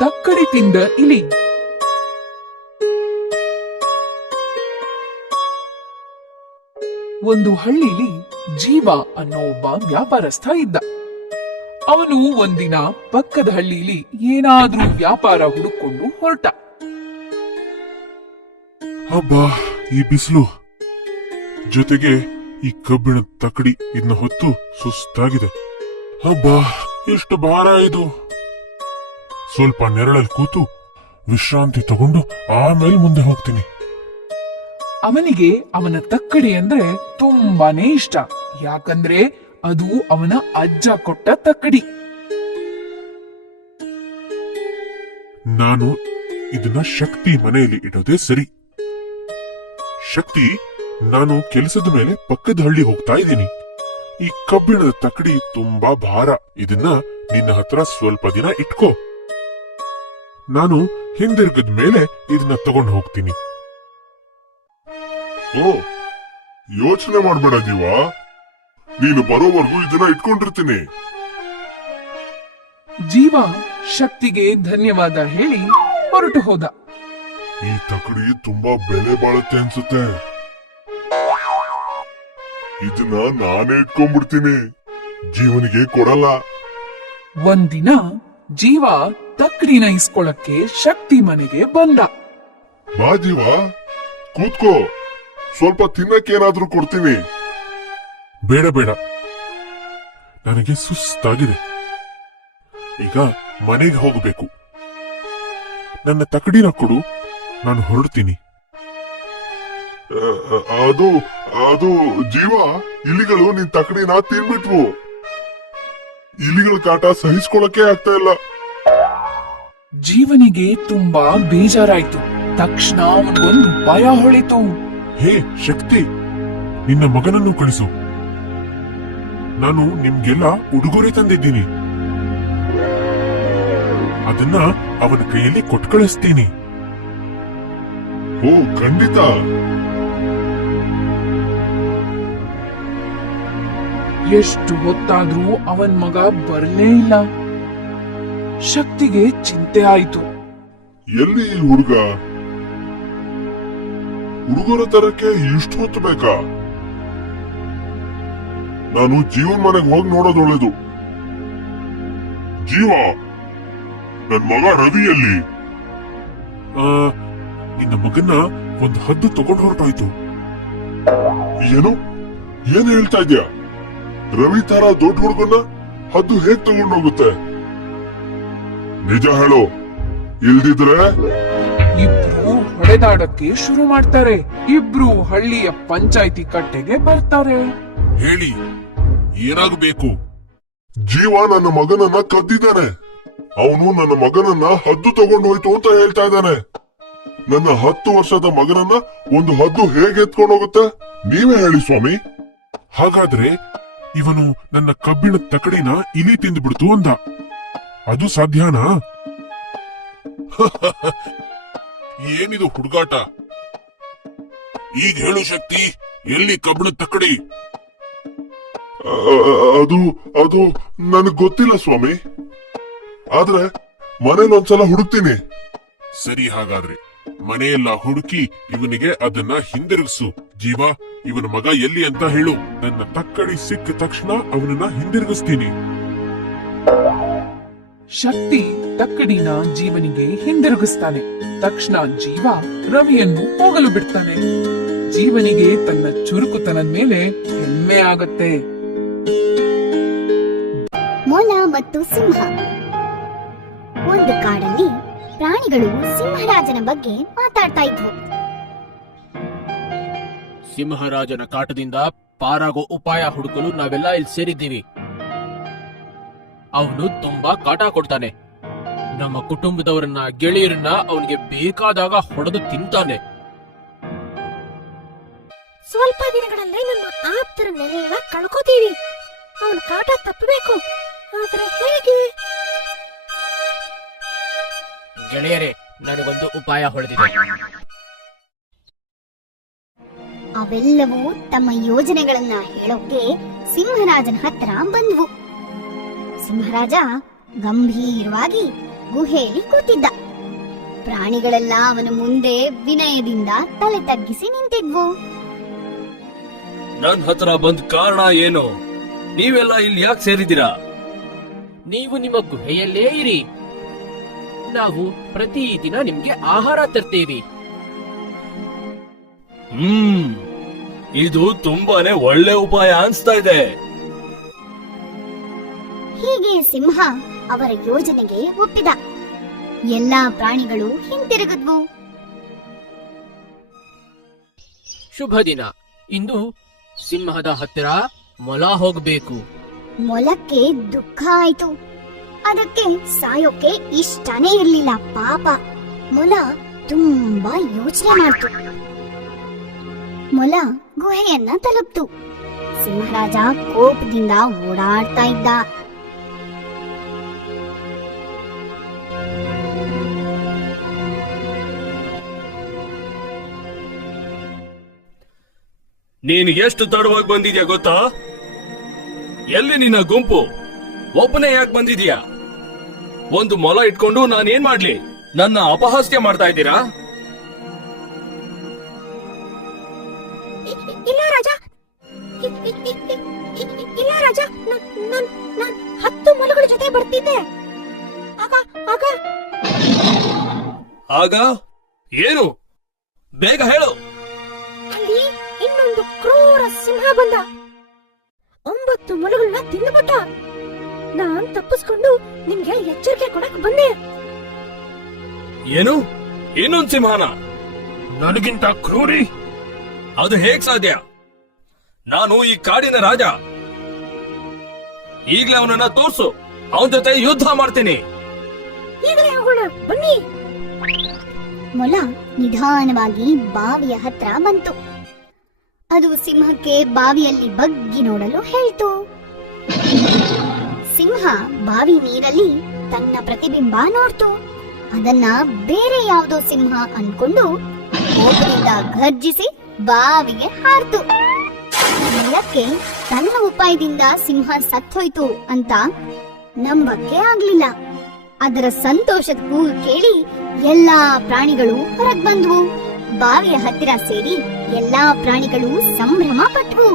ತಕ್ಕಡಿ ತಿಂದ ಇಲಿ. ಒಂದು ಹಳ್ಳಿಲಿ ಜೀವ ಅನ್ನೋ ಒಬ್ಬ ವ್ಯಾಪಾರಸ್ಥ ಇದ್ದ. ಅವನು ಒಂದಿನ ಪಕ್ಕದ ಹಳ್ಳಿಲಿ ಏನಾದ್ರೂ ವ್ಯಾಪಾರ ಹುಡುಕೊಂಡು ಹೊರಟ. ಅಬ್ಬಾ, ಈ ಬಿಸಿಲು ಜೊತೆಗೆ ಈ ಕಬ್ಬಿಣದ ತಕ್ಕಡಿ ಇದನ್ನ ಹೊತ್ತು ಸುಸ್ತಾಗಿದೆ. ಅಬ್ಬಾ, ಎಷ್ಟು ಭಾರ ಇದು. ಸ್ವಲ್ಪ ನೆರಳಲ್ಲಿ ಕೂತು ವಿಶ್ರಾಂತಿ ತಗೊಂಡು ಆಮೇಲೆ ಮುಂದೆ ಹೋಗ್ತೀನಿ. ಅವನಿಗೆ ಅವನ ತಕ್ಕಡಿ ಅಂದ್ರೆ ತುಂಬಾನೇ ಇಷ್ಟ. ಯಾಕಂದ್ರೆ ಅದು ಅವನ ಅಜ್ಜ ಕೊಟ್ಟ ತಕ್ಕಡಿ. ನಾನು ಇದನ್ನ ಶಕ್ತಿ ಮನೆಯಲ್ಲಿ ಇಡೋದೇ ಸರಿ. ಶಕ್ತಿ, ನಾನು ಕೆಲಸದ ಮೇಲೆ ಪಕ್ಕದ ಹಳ್ಳಿ ಹೋಗ್ತಾ ಇದ್ದೀನಿ. ಈ ಕಬ್ಬಿಣದ ತಕ್ಕಡಿ ತುಂಬಾ ಭಾರ. ಇದನ್ನ ನಿನ್ನ ಹತ್ರ ಸ್ವಲ್ಪ ದಿನ ಇಟ್ಕೋ. ನಾನು ಹಿಂದಿರುಗದ ಮೇಲೆ ಇದನ್ನ ತಗೊಂಡು ಹೋಗ್ತೀನಿ. ಓ, ಯೋಚನೆ ಮಾಡ್ಬೇಡ ಜೀವ, ನೀನು ಬರೋವರೆಗೂ ಇದನ್ನ ಇಟ್ಕೊಂಡಿರ್ತೀನಿ. ಜೀವ ಶಕ್ತಿಗೆ ಧನ್ಯವಾದ ಹೇಳಿ ಹೊರಟು ಹೋದ. ಈ ತಕಡಿ ತುಂಬಾ ಬೆಲೆ ಬಾಳುತ್ತೆ ಅನ್ಸುತ್ತೆ. ಇದನ್ನ ನಾನೇ ಇಟ್ಕೊಂಡ್ಬಿಡ್ತೀನಿ, ಜೀವನಿಗೆ ಕೊಡಲ್ಲ. ಒಂದಿನ ಜೀವ ತಕ್ಕಡಿನ ಇಸ್ಕೊಳಕ್ಕೆ ಶಕ್ತಿ ಮನೆಗೆ ಬಂದ. ಬಾ ಜೀವ, ಕೂತ್ಕೋ, ಸ್ವಲ್ಪ ತಿನ್ನಕ್ಕೇನಾದ್ರೂ ಕೊಡ್ತೀನಿ. ಬೇಡ ಬೇಡ, ನನಗೆ ಸುಸ್ತಾಗಿದೆ. ಈಗ ಮನೆಗೆ ಹೋಗಬೇಕು. ನನ್ನ ತಕಡಿನ ಕೊಡು, ನಾನು ಹೊರಡ್ತೀನಿ. ಅದು ಅದು ಜೀವ, ಇಲಿಗಳು ನಿನ್ ತಕಡಿನ ತಿನ್ಬಿಟ್ವು. ಇಲಿಗಳ ಕಾಟ ಸಹಿಸ್ಕೊಳಕ್ಕೆ ಆಗ್ತಾ ಇಲ್ಲ. ಜೀವನಿಗೆ ತುಂಬಾ ಬೇಜಾರಾಯ್ತು. ತಕ್ಷಣ ಅವನಿಗೊಂದು ಭಯ ಹೊಳಿತು. ಹೇ ಶಕ್ತಿ, ನಿನ್ನ ಮಗನನ್ನು ಕಳಿಸು. ನಾನು ನಿಮ್ಗೆಲ್ಲ ಉಡುಗೊರೆ ತಂದಿದ್ದೀನಿ. ಅದನ್ನ ಅವನ ಕೈಯಲ್ಲಿ ಕೊಟ್ಟು ಕಳಿಸ್ತೀನಿ. ಓ, ಖಂಡಿತ. ಎಷ್ಟು ಹೊತ್ತಾದ್ರೂ ಅವನ್ ಮಗ ಬರ್ಲೇ ಇಲ್ಲ. ಶಕ್ತಿಗೆ ಚಿಂತೆ ಆಯ್ತು. ಎಲ್ಲಿ ಈ ಹುಡುಗ? ಹುಡುಗರ ತರಕ್ಕೆ ಇಷ್ಟು ಹೊತ್ತು ಬೇಕಾ? ನಾನು ಜೀವನ್ ಮನೆಗೆ ಹೋಗಿ ನೋಡೋದು ಒಳ್ಳೇದು. ಜೀವ, ನನ್ ಮಗ ರವಿಯಲ್ಲಿ? ನಿನ್ನ ಮಗನ್ನ ಒಂದು ಹದ್ದು ತಗೊಂಡು ಹೊರಟೋಯ್ತು. ಏನು ಏನ್ ಹೇಳ್ತಾ ಇದ್ಯಾ? ರವಿ ತರ ದೊಡ್ಡ ಹುಡುಗನ್ನ ಹದ್ದು ಹೇಗ್ ತಗೊಂಡೋಗುತ್ತೆ? ನಿಜ ಹೇಳು, ಇಲ್ದಿದ್ರೆ ಇಬ್ರು ಹೊಡೆದಾಡಕ್ಕೆ ಶುರು ಮಾಡ್ತಾರೆ. ಇಬ್ರು ಹಳ್ಳಿಯ ಪಂಚಾಯಿತಿ ಕಟ್ಟೆಗೆ ಬರ್ತಾರೆ. ಹೇಳಿ, ಏನಾಗಬೇಕು? ಜೀವ ನನ್ನ ಮಗನನ್ನ ಕದ್ದಿದ್ದಾನೆ. ಅವನು ನನ್ನ ಮಗನನ್ನ ಹದ್ದು ತಗೊಂಡು ಹೋಯ್ತು ಅಂತ ಹೇಳ್ತಾ ಇದ್ದಾನೆ. ನನ್ನ 10 ವರ್ಷದ ಮಗನನ್ನ ಒಂದು ಹದ್ದು ಹೇಗೆ ಎತ್ಕೊಂಡು ಹೋಗುತ್ತೆ? ನೀವೇ ಹೇಳಿ ಸ್ವಾಮಿ. ಹಾಗಾದ್ರೆ ಇವನು ನನ್ನ ಕಬ್ಬಿಣ ತಕಡಿನ ಇಲಿ ತಿಂದು ಬಿಡ್ತು ಅಂದ. ಅದು ಸಾಧ್ಯನಾ? ಏನಿದು ಹುಡುಗಾಟ? ಈಗ ಹೇಳು ಶಕ್ತಿ, ಎಲ್ಲಿ ಕಬ್ಬಿಣ ತಕಡಿ? ಅದು ಅದು ನನಗ್ ಗೊತ್ತಿಲ್ಲ ಸ್ವಾಮಿ, ಆದ್ರೆ ಮನೇಲೊಂದ್ಸಲ ಹುಡುಕ್ತೀನಿ. ಸರಿ, ಹಾಗಾದ್ರೆ ಮನೆಯೆಲ್ಲ ಹುಡುಕಿ ಇವನಿಗೆ ಅದನ್ನ ಹಿಂದಿರುಗಿಸು. ಜೀವ, ಇವನ ಮಗ ಎಲ್ಲಿ ಅಂತ ಹೇಳು. ನನ್ನ ತಕ್ಕಡಿ ಸಿಕ್ಕ ತಕ್ಷಣ ಅವನನ್ನ ಹಿಂದಿರುಗಿಸ್ತೀನಿ. ಶಕ್ತಿ ತಕ್ಕಡಿನ ಜೀವನಿಗೆ ಹಿಂದಿರುಗಿಸ್ತಾನೆ. ತಕ್ಷಣ ಜೀವ ರವಿಯನ್ನು ಹೋಗಲು ಬಿಡ್ತಾನೆ. ಜೀವನಿಗೆ ತನ್ನ ಚುರುಕುತನದ ಮೇಲೆ ಹೆಮ್ಮೆ ಆಗತ್ತೆ. ಮೊಲ ಮತ್ತು ಸಿಂಹ. ಒಂದು ಕಾಡಲ್ಲಿ ಪ್ರಾಣಿಗಳು ಸಿಂಹರಾಜನ ಬಗ್ಗೆ ಮಾತಾಡ್ತಾ ಇದ್ವು. ಸಿಂಹರಾಜನ ಕಾಟದಿಂದ ಪಾರಾಗೋ ಉಪಾಯ ಹುಡುಕಲು ನಾವೆಲ್ಲ ಇಲ್ಲಿ ಸೇರಿದ್ದೀವಿ. ಅವನು ತುಂಬಾ ಕಾಟ ಕೊಡ್ತಾನೆ. ನಮ್ಮ ಕುಟುಂಬದವರನ್ನ, ಗೆಳೆಯರನ್ನ ಅವನಿಗೆ ಬೇಕಾದಾಗ ಹೊಡೆದು ತಿಂತಾನೆ. ಸ್ವಲ್ಪ ದಿನಗಳಲ್ಲೇ ನಮ್ಮ ಆಪ್ತರ ನೆಲೆಯನ್ನ ಕಳ್ಕೋತೀವಿ. ಅವನ ಕಾಟ ತಪ್ಪಬೇಕು, ಆದ್ರೆ ಹೇಗೆ? ಗೆಳೆಯರೇ, ನನಗೊಂದು ಉಪಾಯ ಹೊಳೆದಿದೆ. ಅವೆಲ್ಲವೂ ತಮ್ಮ ಯೋಜನೆಗಳನ್ನ ಹೇಳೋಕೆ ಸಿಂಹರಾಜನ ಹತ್ರ ಬಂದ್ವು. ಸಿಂಹರಾಜ ಗಂಭೀರವಾಗಿ ಗುಹೆಯಲ್ಲಿ ಕೂತಿದ್ದ. ಪ್ರಾಣಿಗಳೆಲ್ಲ ಅವನ ಮುಂದೆ ವಿನಯದಿಂದ ತಲೆ ತಗ್ಗಿಸಿ ನಿಂತಿದ್ವು. ನನ್ ಹತ್ರ ಬಂದ್ ಕಾರಣ ಏನು? ನೀವೆಲ್ಲ ಇಲ್ಲಿ ಯಾಕೆ ಸೇರಿದ್ದೀರಾ? ನೀವು ನಿಮ್ಮ ಗುಹೆಯಲ್ಲೇ ಇರಿ. ನಾವು ಪ್ರತಿದಿನ ನಿಮ್ಗೆ ಆಹಾರ ತರ್ತೇವೆ. ಇದು ತುಂಬಾನೇ ಒಳ್ಳೆ ಉಪಾಯ ಅನ್ಸ್ತಾ ಇದೆ. ಹೀಗೆ ಸಿಂಹ ಅವರ ಯೋಜನೆಗೆ ಒಪ್ಪಿದ. ಎಲ್ಲಾ ಪ್ರಾಣಿಗಳು ಹಿಂತಿರುಗಿದ್ವು. ಶುಭ ದಿನ. ಇಂದು ಸಿಂಹದ ಹತ್ತಿರ ಮೊಲ ಹೋಗ್ಬೇಕು. ಮೊಲಕ್ಕೆ ದುಃಖ ಆಯ್ತು. ಅದಕ್ಕೆ ಸಾಯೋಕೆ ಇಷ್ಟನೇ ಇರ್ಲಿಲ್ಲ. ಪಾಪ ಮೊಲ ತುಂಬಾ ಯೋಚನೆ ಮಾಡ್ತು. ಮೊಲ ಗುಹೆಯನ್ನ ತಲುಪ್ತು. ಸಿಂಹರಾಜ ಕೋಪದಿಂದ ಓಡಾಡ್ತಾ ಇದ್ದ. ನೀನು ಎಷ್ಟು ತಡವಾಗಿ ಬಂದಿದ್ಯಾ ಗೊತ್ತಾ? ಎಲ್ಲಿ ನಿನ್ನ ಗುಂಪು? ಒಬ್ಬನೇ ಯಾಕೆ ಬಂದಿದ್ಯಾ? ಒಂದು ಮೊಲ ಇಟ್ಕೊಂಡು ನಾನೇನ್ ಮಾಡ್ಲಿ? ನನ್ನ ಅಪಹಾಸ್ಯ ಮಾಡ್ತಾ ಇದ್ದೀರಾ? ಇಲ್ಲ ರಾಜ, ಇಲ್ಲ ರಾಜ, ನಾನ್ 10 ಮೊಲಗಳ ಜೊತೆ ಬರ್ತಿದ್ದೆ. ಆಗ ಏನು? ಬೇಗ ಹೇಳು. ಅಲ್ಲಿ ಇನ್ನೊಂದು ಕ್ರೂರ ಸಿಂಹ ಬಂದ. 9 ಮೊಲಗಳನ್ನ ತಿಂದುಬಿಟ್ಟ. ನಾನ್ ತಪ್ಪಿಸ್ಕೊಂಡು ನಿಮ್ಗೆ ಎಚ್ಚರಿಕೆ ಕೊಡಕ್ ಬಂದೆ. ಏನು? ಇನ್ನೊಂದ್ ಸಿಂಹನ? ನನಗಿಂತ ಕ್ರೂರಿ? ಅದು ಹೇಗ್ ಸಾಧ್ಯ? ನಾನು ಈ ಕಾಡಿನ ರಾಜ. ಈಗ್ಲೇ ಅವನನ್ನ ತೋರ್ಸು. ಅವನ ಜೊತೆ ಯುದ್ಧ ಮಾಡ್ತೀನಿ. ಈಗಲೇ ಹೋಗೋಣ ಬನ್ನಿ. ಮೊಲ ನಿಧಾನವಾಗಿ ಬಾವಿಯ ಹತ್ರ ಬಂತು. ಅದು ಸಿಂಹಕ್ಕೆ ಬಾವಿಯಲ್ಲಿ ಬಗ್ಗಿ ನೋಡಲು ಹೇಳ್ತು. ಸಿಂಹ ಬಾವಿ ನೀರಲ್ಲಿ ತನ್ನ ಪ್ರತಿಬಿಂಬ ನೋಡ್ತು. ಅದನ್ನ ಬೇರೆ ಯಾವುದೋ ಸಿಂಹ ಅನ್ಕೊಂಡು ಕೋಪದಿಂದ ಘರ್ಜಿಸಿ ಬಾವಿಗೆ ಹಾರ್ತು. ಮೊಲಕ್ಕೆ ತನ್ನ ಉಪಾಯದಿಂದ ಸಿಂಹ ಸತ್ತೋಯ್ತು ಅಂತ ನಂಬಕ್ಕೆ ಆಗ್ಲಿಲ್ಲ. ಅದರ ಸಂತೋಷದ ಕೂಗು ಕೇಳಿ ಎಲ್ಲಾ ಪ್ರಾಣಿಗಳು ಹೊರಗ್ ಬಂದ್ವು. ಬಾವಿಯ ಹತ್ತಿರ ಸೇರಿ ಎಲ್ಲಾ ಪ್ರಾಣಿಗಳು ಸಂಭ್ರಮ ಪಟ್ವು.